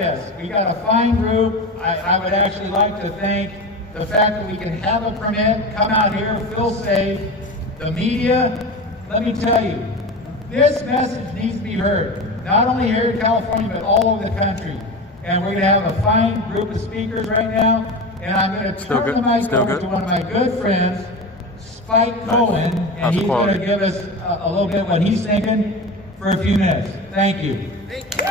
Yes, we got a fine group. I would actually like to thank the fact that we can have a permit, come out here, feel safe. The media, let me tell you, this message needs to be heard, not only here in California, but all over the country. And we're going to have a fine group of speakers right now, and I'm going to turn the mic over to one of my good friends, Spike Cohen, and he's going to give us a little bit what he's thinking for a few minutes. Thank you. Thank you.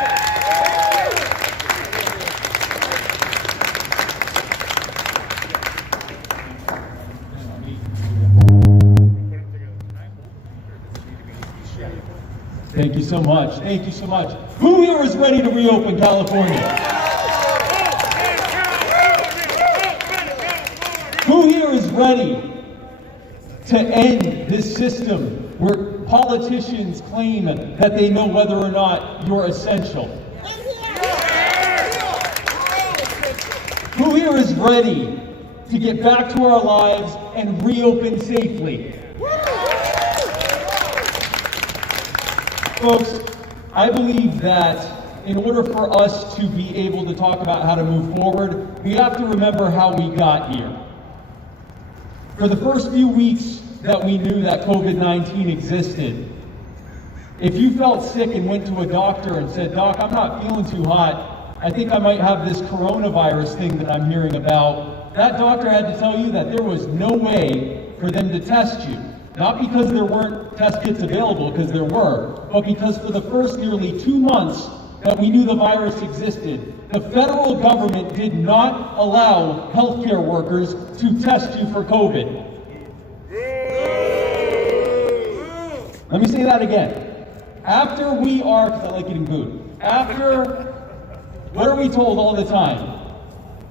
Thank you so much. Thank you so much. Who here is ready to reopen California? Who here is ready to end this system where politicians claim that they know whether or not you're essential? Who here is ready to get back to our lives and reopen safely? Folks, I believe that in order for us to be able to talk about how to move forward, we have to remember how we got here. For the first few weeks that we knew that COVID-19 existed, if you felt sick and went to a doctor and said, "Doc, I'm not feeling too hot, I think I might have this coronavirus thing that I'm hearing about," that doctor had to tell you that there was no way for them to test you. Not because there weren't test kits available, because there were, but because for the first nearly 2 months that we knew the virus existed, the federal government did not allow healthcare workers to test you for COVID. Let me say that again. After we are, because I like getting booed, after, what are we told all the time?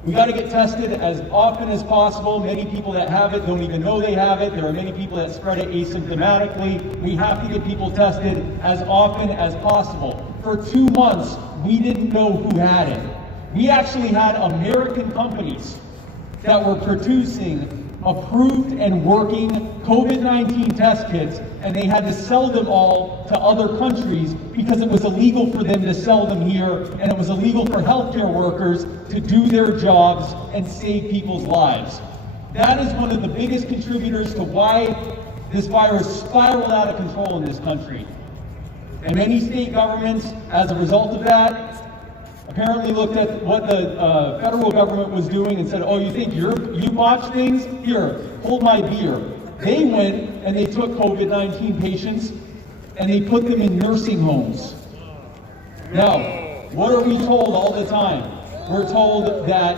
We got to get tested as often as possible. Many people that have it don't even know they have it. There are many people that spread it asymptomatically. We have to get people tested as often as possible. For 2 months, we didn't know who had it. We actually had American companies that were producing approved and working COVID-19 test kits, and they had to sell them all to other countries because it was illegal for them to sell them here, and it was illegal for healthcare workers to do their jobs and save people's lives. That is one of the biggest contributors to why this virus spiraled out of control in this country. And many state governments, as a result of that, apparently looked at what the federal government was doing and said, "Oh, you think you botched things? Here, hold my beer." They went and they took COVID-19 patients and they put them in nursing homes. Now, what are we told all the time? We're told that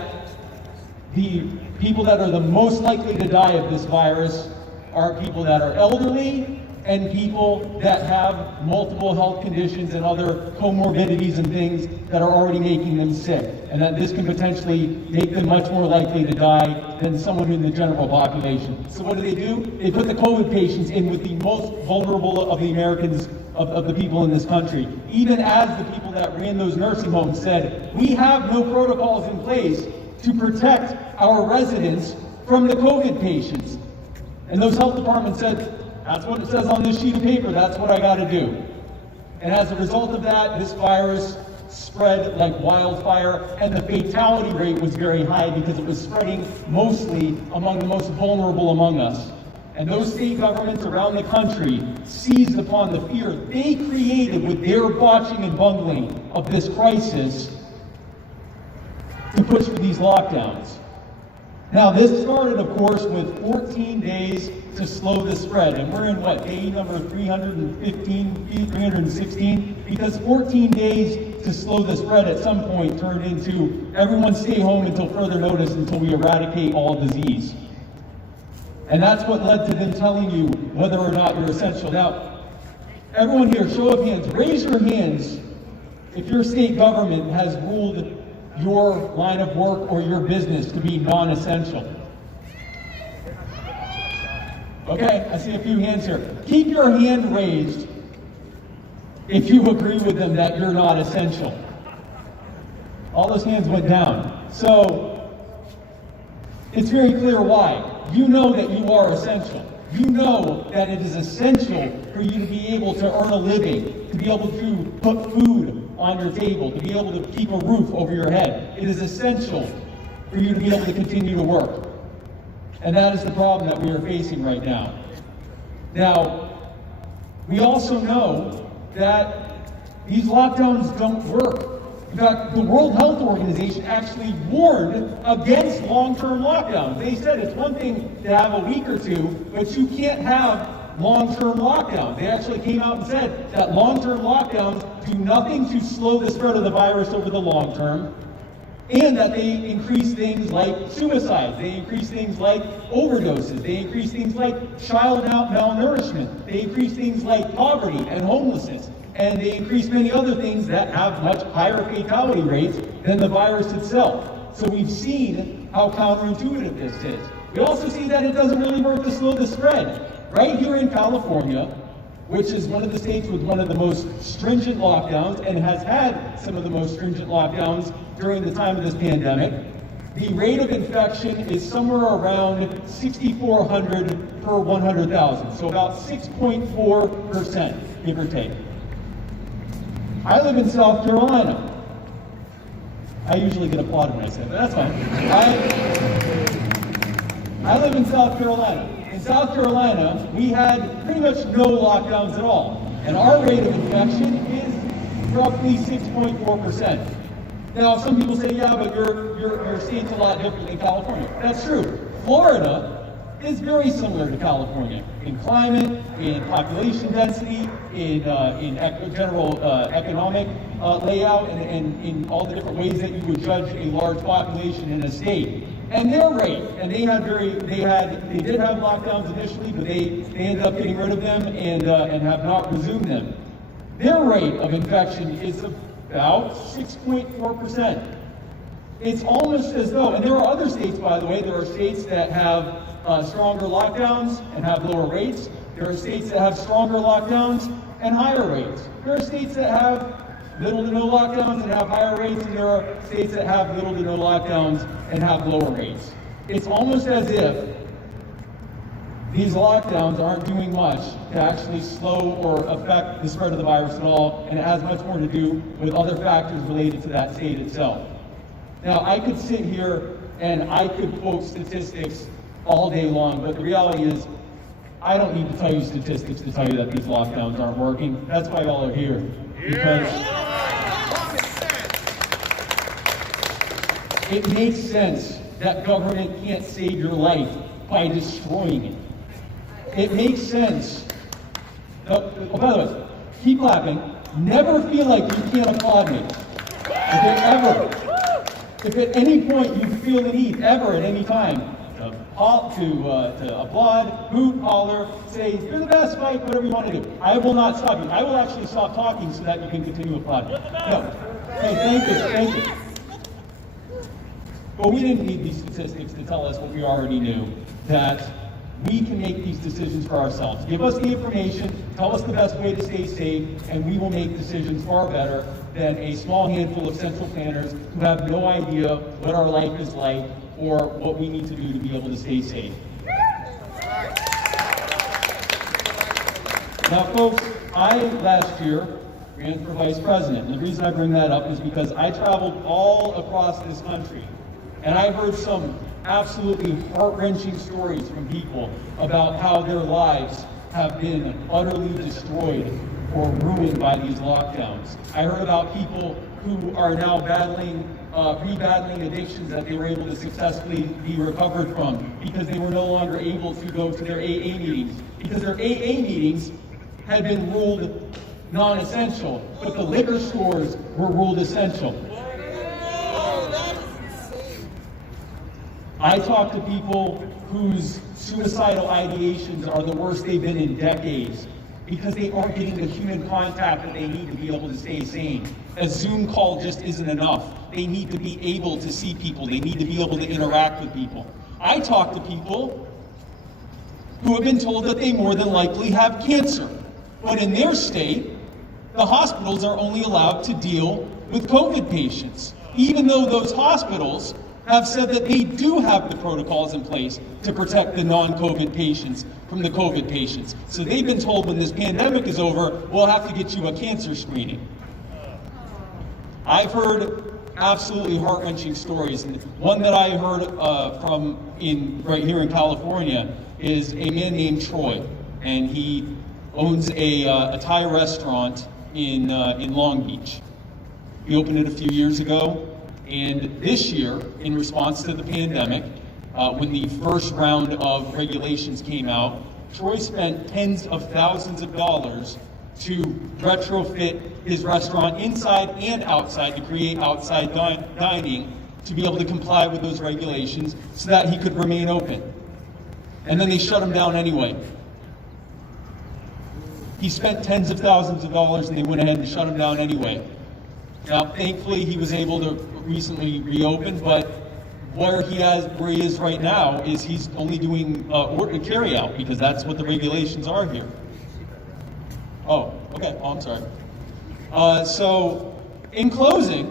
the people that are the most likely to die of this virus are people that are elderly and people that have multiple health conditions and other comorbidities and things that are already making them sick, and that this can potentially make them much more likely to die than someone in the general population. So what do? They put the COVID patients in with the most vulnerable of the Americans, of the people in this country. Even as the people that ran those nursing homes said, "We have no protocols in place to protect our residents from the COVID patients." And those health departments said, "That's what it says on this sheet of paper, that's what I gotta do." And as a result of that, this virus spread like wildfire, and the fatality rate was very high because it was spreading mostly among the most vulnerable among us. And those state governments around the country seized upon the fear they created with their botching and bungling of this crisis to push for these lockdowns. Now, this started, of course, with 14 days to slow the spread. And we're in, what, day number 315, 316? Because 14 days to slow the spread at some point turned into everyone stay home until further notice until we eradicate all disease. And that's what led to them telling you whether or not you're essential. Now, everyone here, show of hands, raise your hands if your state government has ruled your line of work or your business to be non-essential. Okay, I see a few hands here. Keep your hand raised if you agree with them that you're not essential. All those hands went down. So, it's very clear why. You know that you are essential. You know that it is essential for you to be able to earn a living, to be able to put food on your table, to be able to keep a roof over your head. It is essential for you to be able to continue to work. And that is the problem that we are facing right now. Now, we also know that these lockdowns don't work. In fact, the World Health Organization actually warned against long-term lockdowns. They said it's one thing to have a week or two, but you can't have long-term lockdowns. They actually came out and said that long-term lockdowns do nothing to slow the spread of the virus over the long term, and that they increase things like suicides, they increase things like overdoses, they increase things like child malnourishment, they increase things like poverty and homelessness, and they increase many other things that have much higher fatality rates than the virus itself. So we've seen how counterintuitive this is. We also see that it doesn't really work to slow the spread. Right here in California, which is one of the states with one of the most stringent lockdowns and has had some of the most stringent lockdowns during the time of this pandemic, the rate of infection is somewhere around 6,400 per 100,000, so about 6.4%, give or take. I live in South Carolina. I usually get applauded when I say that, but that's fine. I live in South Carolina. In South Carolina, we had pretty much no lockdowns at all, and our rate of infection is roughly 6.4%. Now, some people say, yeah, but your state's a lot different than California. That's true. Florida is very similar to California in climate, in population density, in general economic layout, and in all the different ways that you would judge a large population in a state. And their rate, and they did have lockdowns initially, but they ended up getting rid of them and have not resumed them. Their rate of infection is about 6.4%. It's almost as though, and there are other states, by the way, there are states that have stronger lockdowns and have lower rates. There are states that have stronger lockdowns and higher rates. There are states that have little to no lockdowns and have higher rates, and there are states that have little to no lockdowns and have lower rates. It's almost as if these lockdowns aren't doing much to actually slow or affect the spread of the virus at all, and it has much more to do with other factors related to that state itself. Now, I could sit here and I could quote statistics all day long, but the reality is I don't need to tell you statistics to tell you that these lockdowns aren't working. That's why y'all are here. Because it makes sense that government can't save your life by destroying it. It makes sense. Oh, by the way, keep clapping. Never feel like you can't applaud me. If at any point you feel the need, ever at any time, to applaud, hoot, holler, say, you're the best, fight, whatever you want to do. I will not stop you. I will actually stop talking so that you can continue applauding. No. Hey, thank you. But we didn't need these statistics to tell us what we already knew, that we can make these decisions for ourselves. Give us the information, tell us the best way to stay safe, and we will make decisions far better than a small handful of central planners who have no idea what our life is like or what we need to do to be able to stay safe. Now, folks, I last year ran for vice president. And the reason I bring that up is because I traveled all across this country, and I heard some absolutely heart-wrenching stories from people about how their lives have been utterly destroyed or ruined by these lockdowns. I heard about people who are now re-battling addictions that they were able to successfully be recovered from because they were no longer able to go to their AA meetings, because their AA meetings had been ruled non-essential, but the liquor stores were ruled essential. I talk to people whose suicidal ideations are the worst they've been in decades because they aren't getting the human contact that they need to be able to stay sane. A Zoom call just isn't enough. They need to be able to see people. They need to be able to interact with people. I talk to people who have been told that they more than likely have cancer. But in their state, the hospitals are only allowed to deal with COVID patients, even though those hospitals have said that they do have the protocols in place to protect the non-COVID patients from the COVID patients. So they've been told when this pandemic is over, we'll have to get you a cancer screening. I've heard absolutely heart-wrenching stories, and one that I heard right here in California is a man named Troy, and he owns a Thai restaurant in Long Beach. He opened it a few years ago, and this year, in response to the pandemic, when the first round of regulations came out, Troy spent tens of thousands of dollars to retrofit his restaurant inside and outside to create outside dining to be able to comply with those regulations so that he could remain open. And then they shut him down anyway. He spent tens of thousands of dollars and they went ahead and shut him down anyway. Now, thankfully, he was able to recently reopen, but where he is right now is he's only doing order carry out because that's what the regulations are here. Oh, okay. Oh, I'm sorry. So, in closing,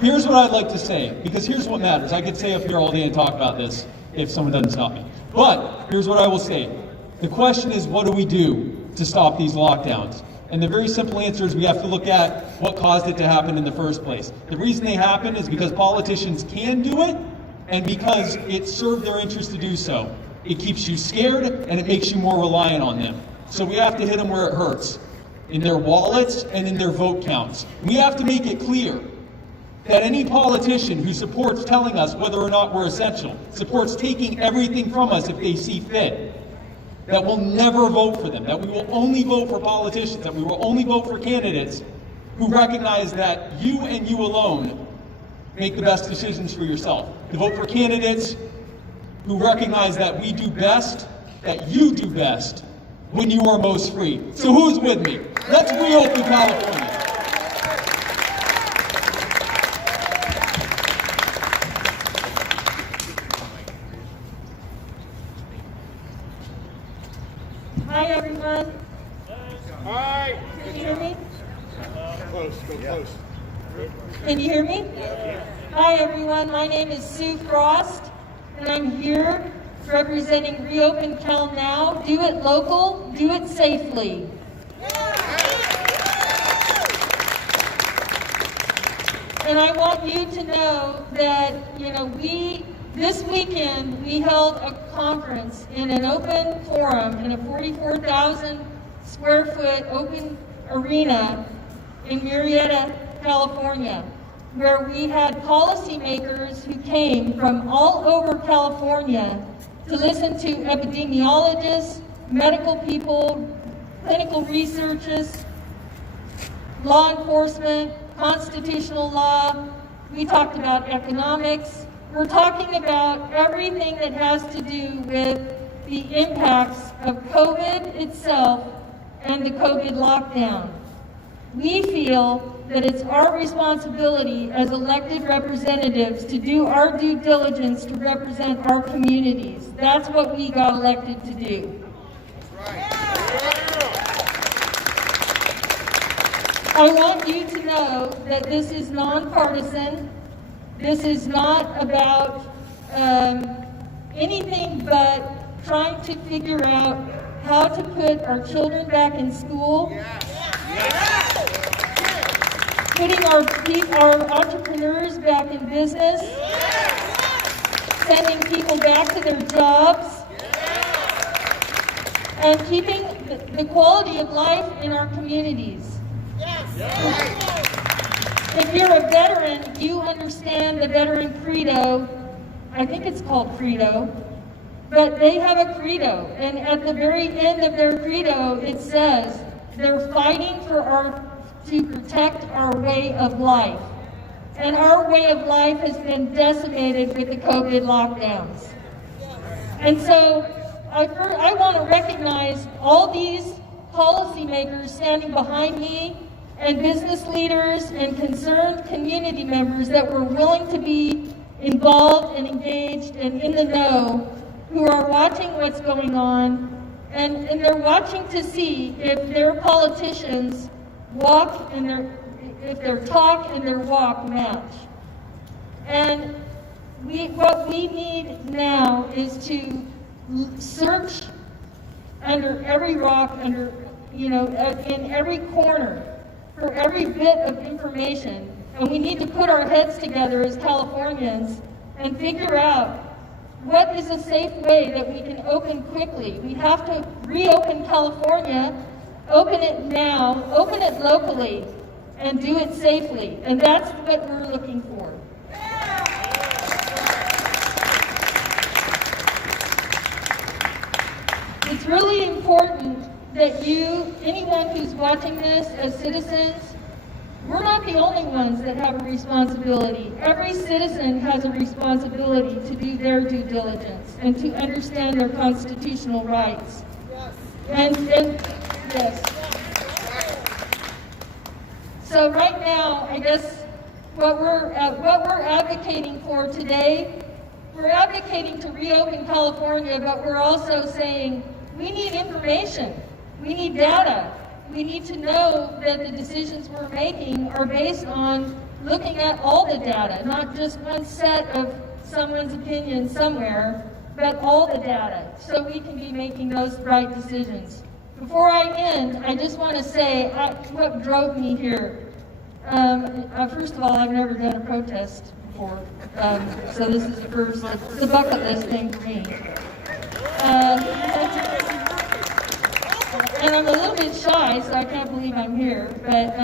here's what I'd like to say, because here's what matters. I could stay up here all day and talk about this if someone doesn't stop me. But here's what I will say. The question is, what do we do to stop these lockdowns? And the very simple answer is we have to look at what caused it to happen in the first place. The reason they happen is because politicians can do it and because it served their interest to do so. It keeps you scared and it makes you more reliant on them. So we have to hit them where it hurts, in their wallets and in their vote counts. We have to make it clear that any politician who supports telling us whether or not we're essential, supports taking everything from us if they see fit, that we'll never vote for them, that we will only vote for politicians, that we will only vote for candidates who recognize that you and you alone make the best decisions for yourself. To vote for candidates who recognize that we do best, that you do best, when you are most free. So who's with me? Let's reopen California. Hi, everyone. Hi. Can you hear me? Close, go close. Can you hear me? Hi, everyone. My name is Sue Frost, and I'm here representing ReOpen Cal Now. Do it local, do it safely. And I want you to know that, this weekend we held a conference in an open forum in a 44,000 square foot open arena in Murrieta, California, where we had policymakers who came from all over California to listen to epidemiologists, medical people, clinical researchers, law enforcement, constitutional law. We talked about economics. We're talking about everything that has to do with the impacts of COVID itself and the COVID lockdown. We feel that it's our responsibility as elected representatives to do our due diligence to represent our communities. That's what we got elected to do. I want you to know that this is nonpartisan. This is not about anything but trying to figure out how to put our children back in school, putting our entrepreneurs back in business, sending people back to their jobs, and keeping the quality of life in our communities. If you're a veteran, you understand the veteran credo. I think it's called credo, but they have a credo, and at the very end of their credo, it says they're fighting to protect our way of life. And our way of life has been decimated with the COVID lockdowns. And so I want to recognize all these policymakers standing behind me, and business leaders and concerned community members that were willing to be involved and engaged and in the know, who are watching what's going on, and they're watching to see if their politicians walk and if their talk and their walk match. And what we need now is to search under every rock, in every corner, for every bit of information. And we need to put our heads together as Californians and figure out what is a safe way that we can open quickly. We have to reopen California, open it now, open it locally, and do it safely. And that's what we're looking for. It's really important that anyone who's watching this as citizens, we're not the only ones that have a responsibility. Every citizen has a responsibility to do their due diligence and to understand their constitutional rights. And yes. So right now, I guess what we're advocating for today, we're advocating to reopen California, but we're also saying we need information, we need data. We need to know that the decisions we're making are based on looking at all the data, not just one set of someone's opinion somewhere, but all the data, so we can be making those right decisions. Before I end, I just want to say what drove me here. First of all, I've never done a protest before, so this is the first. It's a bucket list thing for me. And I'm a little bit shy, so I can't believe I'm here. But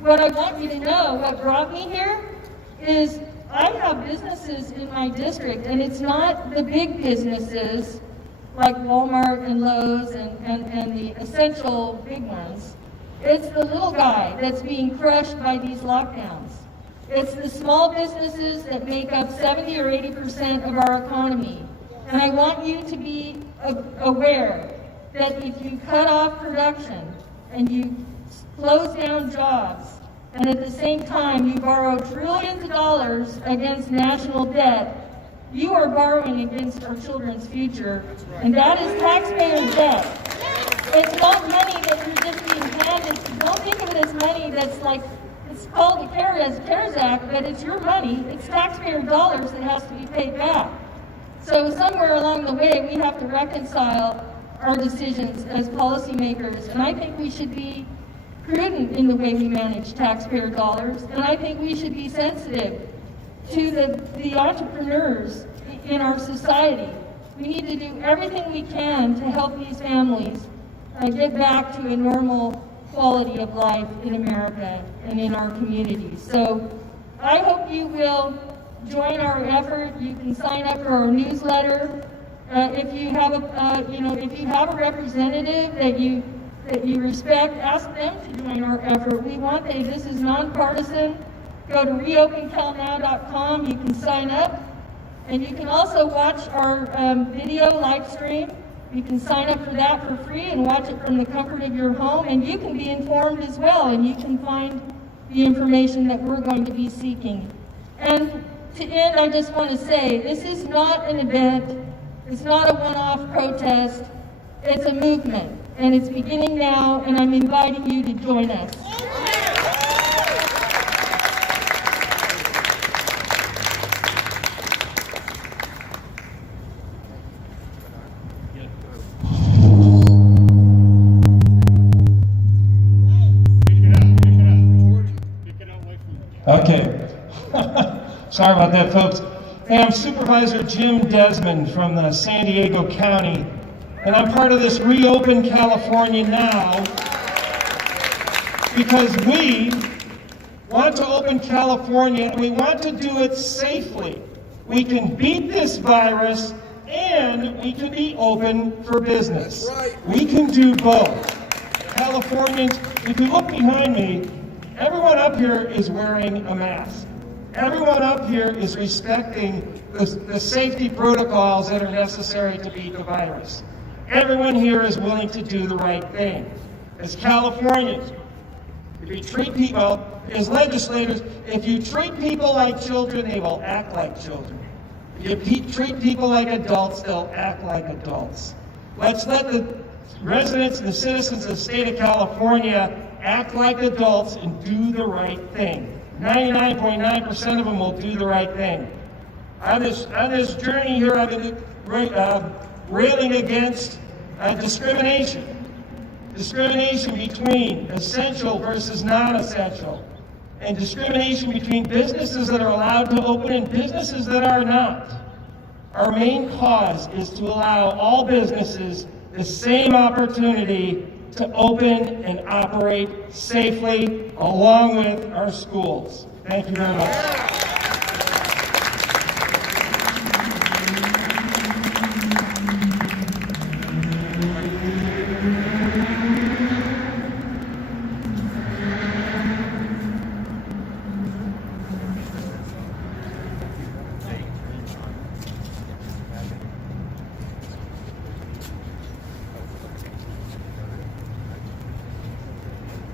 what I want you to know, what brought me here, is I have businesses in my district, and it's not the big businesses like Walmart and Lowe's and the essential big ones. It's the little guy that's being crushed by these lockdowns. It's the small businesses that make up 70 or 80% of our economy. And I want you to be aware that if you cut off production and you close down jobs, and at the same time you borrow trillions of dollars against national debt, you are borrowing against our children's future, and that is taxpayer debt. It's not money that you're just being handed. Don't think of it as money that's like, it's called the CARES Act, but it's your money. It's taxpayer dollars that has to be paid back. So somewhere along the way, we have to reconcile our decisions as policymakers, and I think we should be prudent in the way we manage taxpayer dollars, and I think we should be sensitive to the entrepreneurs in our society. We need to do everything we can to help these families get back to a normal quality of life in America and in our communities. So I hope you will join our effort. You can sign up for our newsletter. If you have a representative that you respect, ask them to join our effort. This is nonpartisan. Go to reopencalnow.com. You can sign up, and you can also watch our video live stream. You can sign up for that for free and watch it from the comfort of your home, and you can be informed as well, and you can find the information that we're going to be seeking. And to end, I just want to say, this is not an event. It's not a one-off protest. It's a movement, and it's beginning now, and I'm inviting you to join us. Okay. Sorry about that, folks. Hey, I'm Supervisor Jim Desmond from the San Diego County, and I'm part of this Reopen California Now because we want to open California, and we want to do it safely. We can beat this virus, and we can be open for business. We can do both. Californians, if you look behind me, everyone up here is wearing a mask. Everyone up here is respecting the safety protocols that are necessary to beat the virus. Everyone here is willing to do the right thing. As Californians, if you treat people, as legislators, if you treat people like children, they will act like children. If you treat people like adults, they'll act like adults. Let's let the residents and the citizens of the state of California act like adults and do the right thing. 99.9% of them will do the right thing. On this journey here, I've been railing against discrimination. discrimination between essential versus non-essential, and discrimination between businesses that are allowed to open and businesses that are not. Our main cause is to allow all businesses the same opportunity to open and operate safely along with our schools. Thank you very much.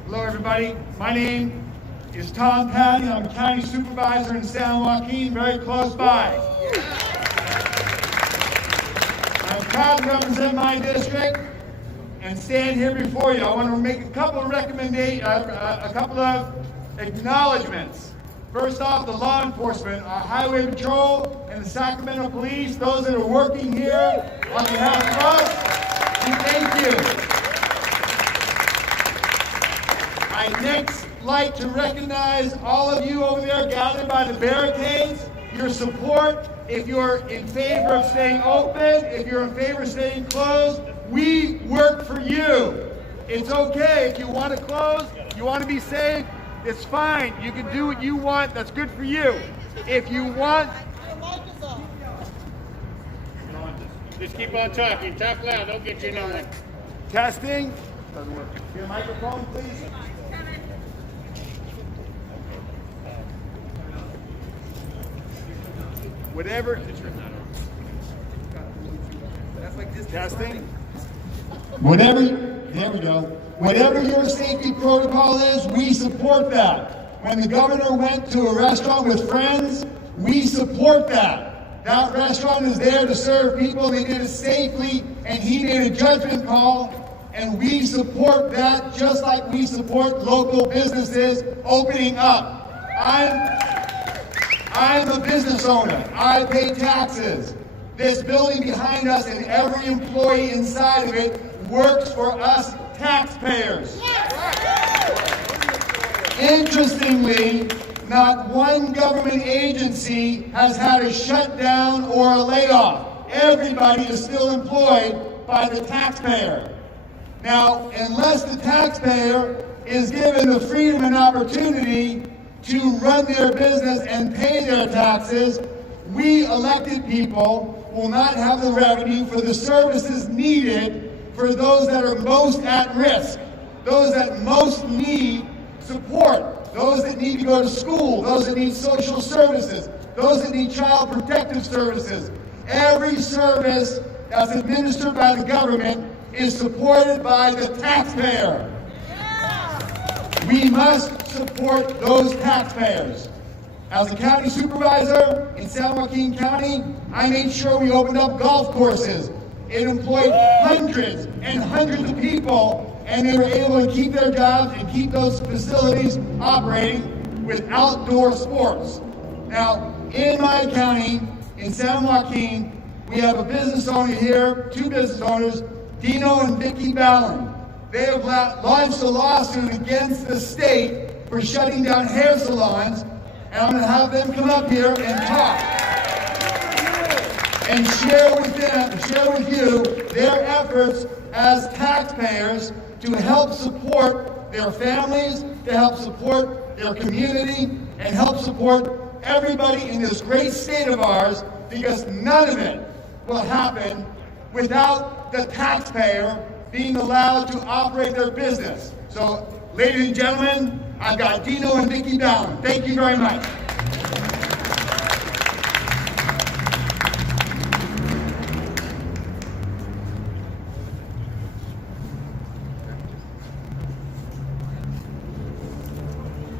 Hello, everybody. My name is Tom Patty. I'm a county supervisor in San Joaquin, very close by. I'm proud to represent my district and stand here before you. I want to make a couple of acknowledgments. First off, the law enforcement, our highway patrol and the Sacramento police, those that are working here on behalf of us, and thank you. I'd next like to recognize all of you over there gathered by the barricades, your support. If you're in favor of staying open, if you're in favor of staying closed, we work for you. It's okay if you want to close, you want to be safe, it's fine. You can do what you want, that's good for you. If you want... Just keep on talking. Talk loud. Don't get you nowhere. Testing. Doesn't work. Your microphone, please. Whatever. Testing. Whatever. There we go. Whatever your safety protocol is, we support that. When the governor went to a restaurant with friends, we support that. That restaurant is there to serve people. They did it safely, and he made a judgment call, and we support that just like we support local businesses opening up. I'm a business owner. I pay taxes. This building behind us and every employee inside of it works for us taxpayers. Interestingly, not one government agency has had a shutdown or a layoff. Everybody is still employed by the taxpayer. Now, unless the taxpayer is given the freedom and opportunity to run their business and pay their taxes, we elected people will not have the revenue for the services needed for those that are most at risk, those that most need support, those that need to go to school, those that need social services, those that need child protective services. Every service that's administered by the government is supported by the taxpayer. We must support those taxpayers. As a county supervisor in San Joaquin County, I made sure we opened up golf courses. It employed hundreds and hundreds of people, and they were able to keep their jobs and keep those facilities operating with outdoor sports. Now, in my county, in San Joaquin, we have a business owner here, two business owners, Dino and Vicky Ballin. They have launched a lawsuit against the state for shutting down hair salons, and I'm going to have them come up here and talk and share with you their efforts as taxpayers to help support their families, to help support their community, and help support everybody in this great state of ours, because none of it will happen without the taxpayer being allowed to operate their business. So, ladies and gentlemen, I've got Dino and Vicky Ballin. Thank you very much.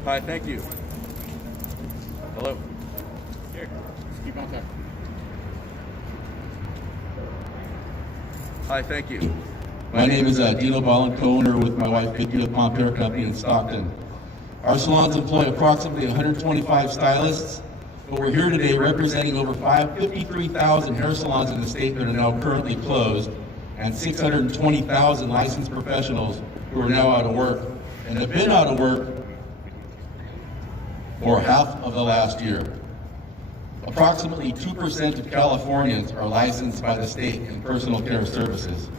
Hi, thank you. Hello. Here. Just keep on talking. Hi, thank you. My name is Dino Ballin, co-owner with my wife Vicky of Palm Hair Company in Stockton. Our salons employ approximately 125 stylists, but we're here today representing over 53,000 hair salons in the state that are now currently closed, and 620,000 licensed professionals who are now out of work and have been out of work for half of the last year. Approximately 2% of Californians are licensed by the state in personal care services.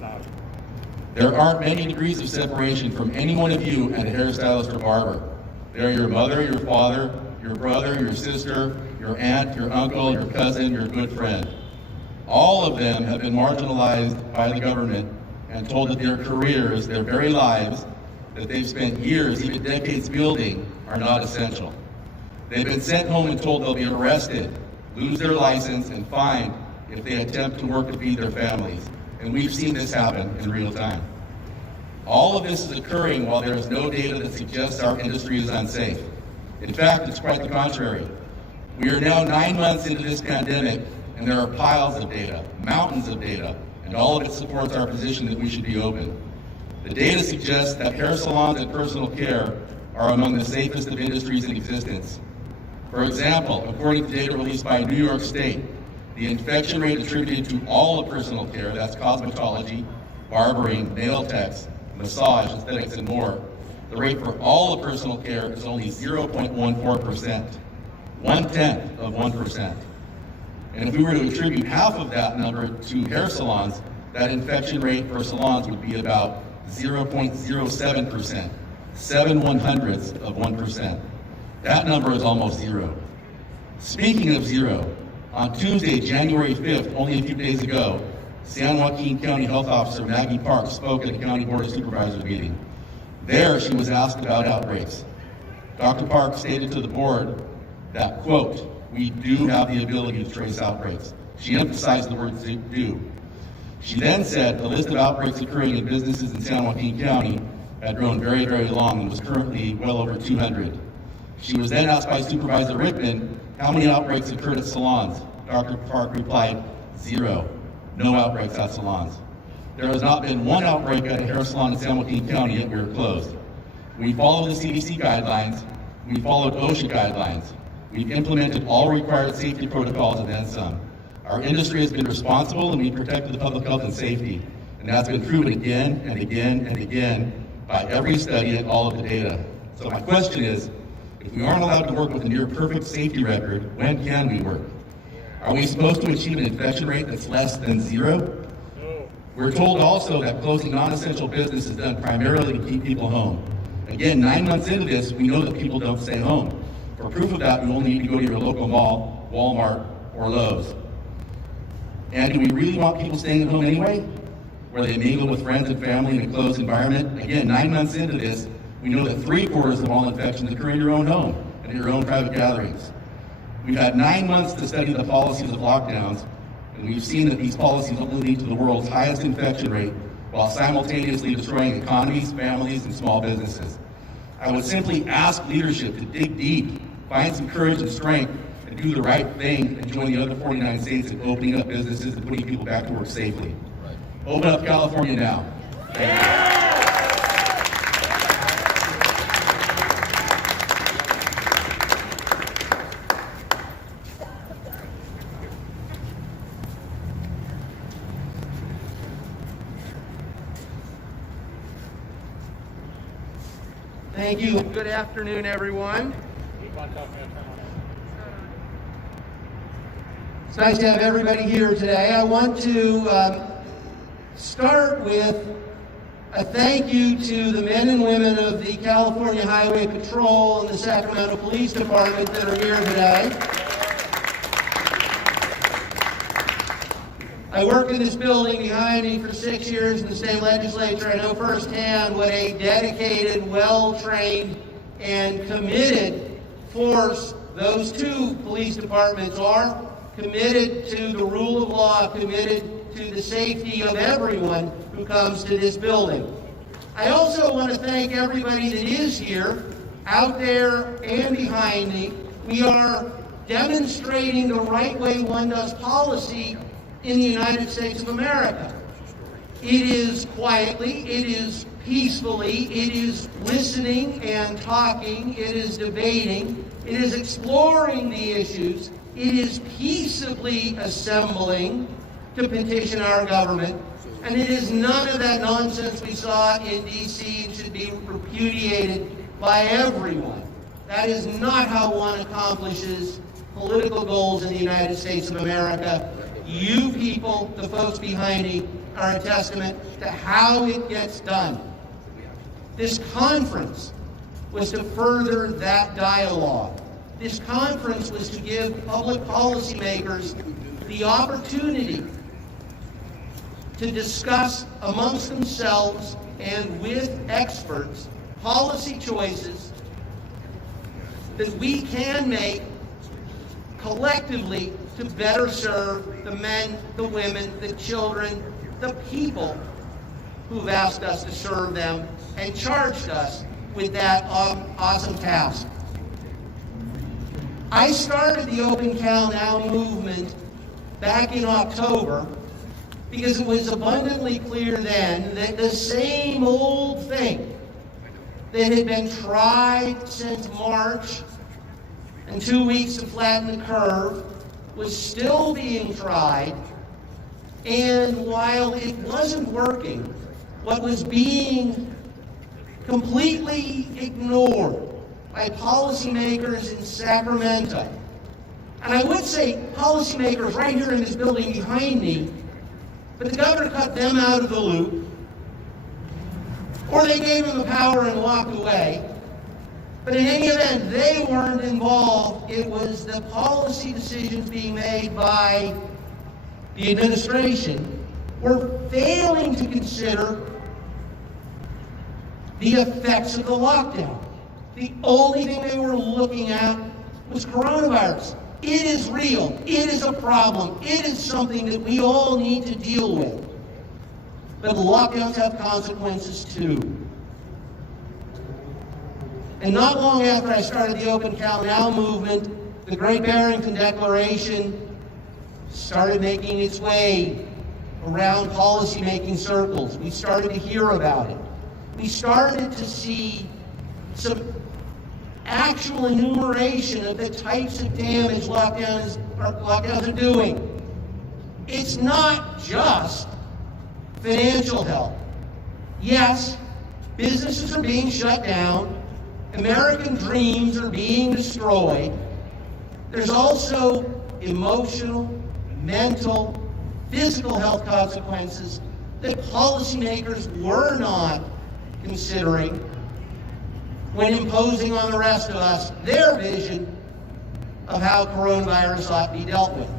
There aren't many degrees of separation from any one of you and a hairstylist or barber. They're your mother, your father, your brother, your sister, your aunt, your uncle, your cousin, your good friend. All of them have been marginalized by the government and told that their careers, their very lives, that they've spent years, even decades building, are not essential. They've been sent home and told they'll be arrested, lose their license, and fined if they attempt to work to feed their families. And we've seen this happen in real time. All of this is occurring while there is no data that suggests our industry is unsafe. In fact, it's quite the contrary. We are now 9 months into this pandemic, and there are piles of data, mountains of data, and all of it supports our position that we should be open. The data suggests that hair salons and personal care are among the safest of industries in existence. For example, according to data released by New York State, the infection rate attributed to all of personal care, that's cosmetology, barbering, nail techs, massage, aesthetics, and more, the rate for all of personal care is only 0.14%, 1/10 of 1%. And if we were to attribute half of that number to hair salons, that infection rate for salons would be about 0.07%, 7/100ths of 1%. That number is almost zero. Speaking of zero, on Tuesday, January 5th, only a few days ago, San Joaquin County Health Officer Maggie Park spoke at a County Board of Supervisors meeting. There, she was asked about outbreaks. Dr. Park stated to the board that, quote, "We do have the ability to trace outbreaks." She emphasized the word do. She then said the list of outbreaks occurring in businesses in San Joaquin County had grown very, very long and was currently well over 200. She was then asked by Supervisor ReOpen how many outbreaks occurred at salons. Dr. Park replied, 0. No outbreaks at salons. There has not been one outbreak at a hair salon in San Joaquin County, yet we are closed. We follow the CDC guidelines. We followed OSHA guidelines. We've implemented all required safety protocols and then some. Our industry has been responsible and we protected the public health and safety. And that's been proven again and again and again by every study and all of the data. So my question is, if we aren't allowed to work with a near perfect safety record, when can we work? Are we supposed to achieve an infection rate that's less than 0? We're told also that closing non-essential business is done primarily to keep people home. Again, 9 months into this, we know that people don't stay home. For proof of that, you only need to go to your local mall, Walmart, or Lowe's. And do we really want people staying at home anyway, where they mingle with friends and family in a closed environment? Again, 9 months into this, we know that 3/4 of all infections occur in your own home and in your own private gatherings. We've had 9 months to study the policies of lockdowns, and we've seen that these policies only lead to the world's highest infection rate while simultaneously destroying economies, families, and small businesses. I would simply ask leadership to dig deep, find some courage and strength, and do the right thing and join the other 49 states in opening up businesses and putting people back to work safely. Open up California now. Thank you. Thank you. Good afternoon, everyone. It's nice to have everybody here today. I want to start with a thank you to the men and women of the California Highway Patrol and the Sacramento Police Department that are here today. I worked in this building behind me for 6 years in the state legislature. I know firsthand what a dedicated, well-trained, and committed force those two police departments are, committed to the rule of law, committed to the safety of everyone who comes to this building. I also want to thank everybody that is here, out there and behind me. We are demonstrating the right way one does policy in the United States of America. It is quietly, it is peacefully, it is listening and talking, it is debating, it is exploring the issues, it is peaceably assembling to petition our government, And it is none of that nonsense we saw in D.C. and should be repudiated by everyone. That is not how one accomplishes political goals in the United States of America. You people, the folks behind me, are a testament to how it gets done. This conference was to further that dialogue. This conference was to give public policymakers the opportunity to discuss amongst themselves and with experts policy choices that we can make collectively to better serve the men, the women, the children, the people who've asked us to serve them and charged us with that awesome task. I started the Open Cal Now movement back in October because it was abundantly clear then that the same old thing that had been tried since March and 2 weeks to flatten the curve was still being tried, and while it wasn't working, what was being completely ignored by policymakers in Sacramento, and I would say policymakers right here in this building behind me, but the governor cut them out of the loop, or they gave him the power and walked away. But in any event, they weren't involved. It was the policy decisions being made by the administration were failing to consider the effects of the lockdown. The only thing they were looking at was coronavirus. It is real. It is a problem. It is something that we all need to deal with. But lockdowns have consequences too. And not long after I started the Open Cal Now movement, the Great Barrington Declaration started making its way around policymaking circles. We started to hear about it. We started to see some actual enumeration of the types of damage lockdowns are doing. It's not just financial help. Yes, businesses are being shut down. American dreams are being destroyed. There's also emotional, mental, physical health consequences that policymakers were not considering when imposing on the rest of us their vision of how coronavirus ought to be dealt with.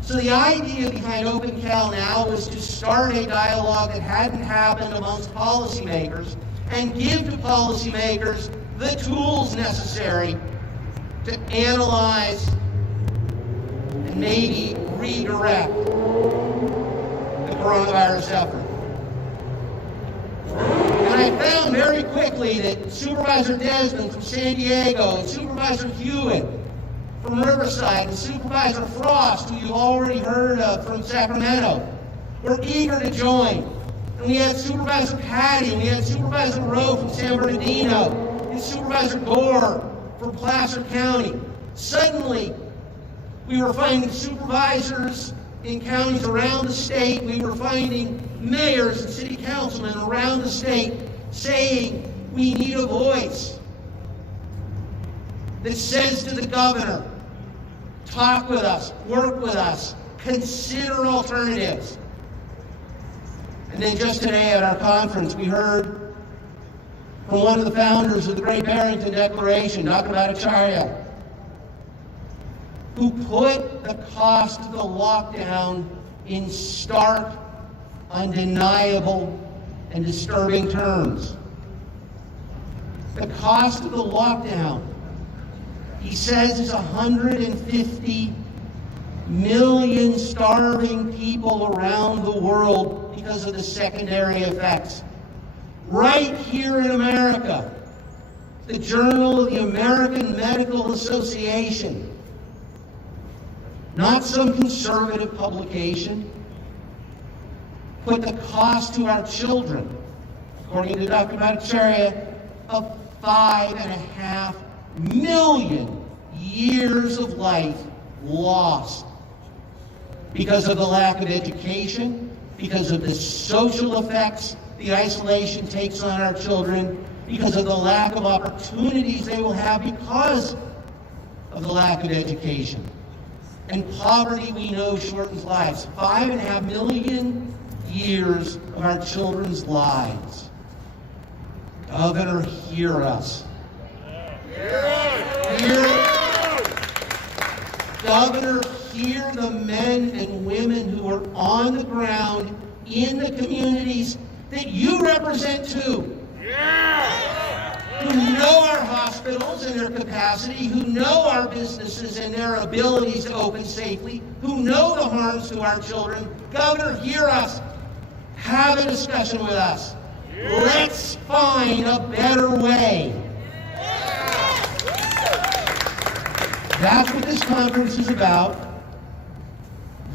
So the idea behind Open Cal Now was to start a dialogue that hadn't happened amongst policymakers and give to policymakers the tools necessary to analyze and maybe redirect the coronavirus effort. And I found very quickly that Supervisor Desmond from San Diego and Supervisor Hewitt from Riverside and Supervisor Frost, who you've already heard of from Sacramento, were eager to join. And we had Supervisor Patty, and we had Supervisor Rowe from San Bernardino, and Supervisor Gore from Placer County. Suddenly, we were finding supervisors in counties around the state. We were finding mayors and city councilmen around the state saying, we need a voice that says to the governor, talk with us, work with us, consider alternatives. And then just today at our conference, we heard from one of the founders of the Great Barrington Declaration, Dr. Bhattacharya, who put the cost of the lockdown in stark, undeniable, and disturbing terms. The cost of the lockdown, he says, is 150 million starving people around the world because of the secondary effects. Right here in America, the Journal of the American Medical Association, not some conservative publication, put the cost to our children, according to Dr. Bhattacharya, of 5.5 million years of life lost because of the lack of education, because of the social effects the isolation takes on our children, because of the lack of opportunities they will have because of the lack of education. And poverty, we know, shortens lives. 5.5 million years of our children's lives. Governor, hear us. Governor, hear the men and women who are on the ground in the communities that you represent too. Who know our hospitals and their capacity, who know our businesses and their abilities to open safely, who know the harms to our children. Governor, hear us. Have a discussion with us. Let's find a better way. That's what this conference is about.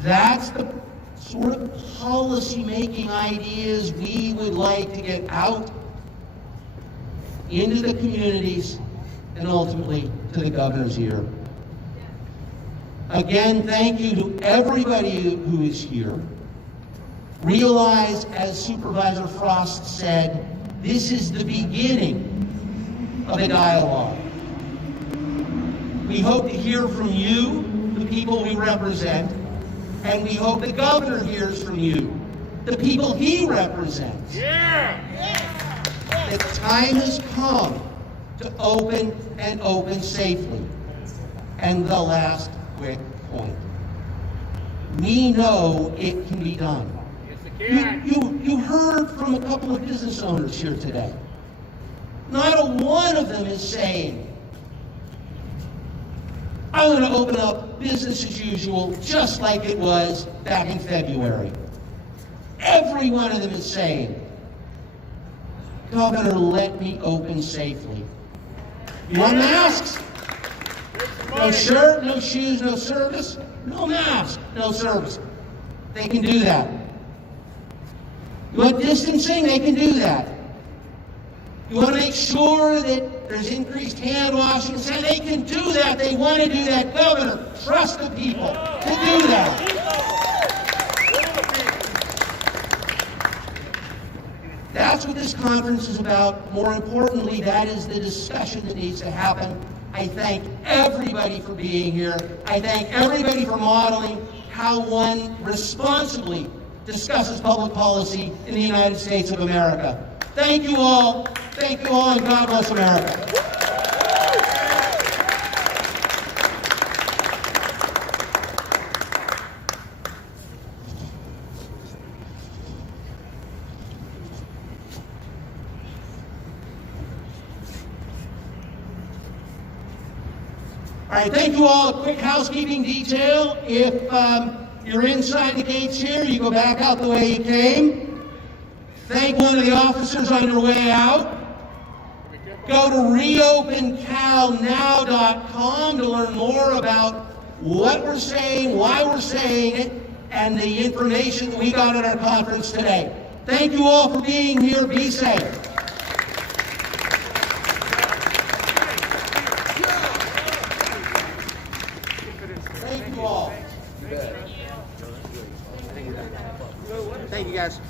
That's the sort of policy-making ideas we would like to get out into the communities and ultimately to the governor's ear. Again, thank you to everybody who is here. Realize, as Supervisor Frost said, this is the beginning of a dialogue. We hope to hear from you, the people we represent, and we hope the governor hears from you, the people he represents. The time has come to open and open safely. And the last quick point. We know it can be done. You heard from a couple of business owners here today. Not a one of them is saying, I'm going to open up business as usual, just like it was back in February. Every one of them is saying, Governor, let me open safely. You want masks? No shirt, no shoes, no service? No mask, no service. They can do that. You want distancing? They can do that. You want to make sure that there's increased hand washing? They can do that. They want to do that. Governor, trust the people to do that. That's what this conference is about. More importantly, that is the discussion that needs to happen. I thank everybody for being here. I thank everybody for modeling how one responsibly discusses public policy in the United States of America. Thank you all. Thank you all, and God bless America. All right, thank you all. A quick housekeeping detail. If you're inside the gates here, you go back out the way you came. Thank one of the officers on your way out. Go to ReOpenCalNow.com to learn more about what we're saying, why we're saying it, and the information that we got at our conference today. Thank you all for being here. Be safe. Thank you all. Thank you, guys.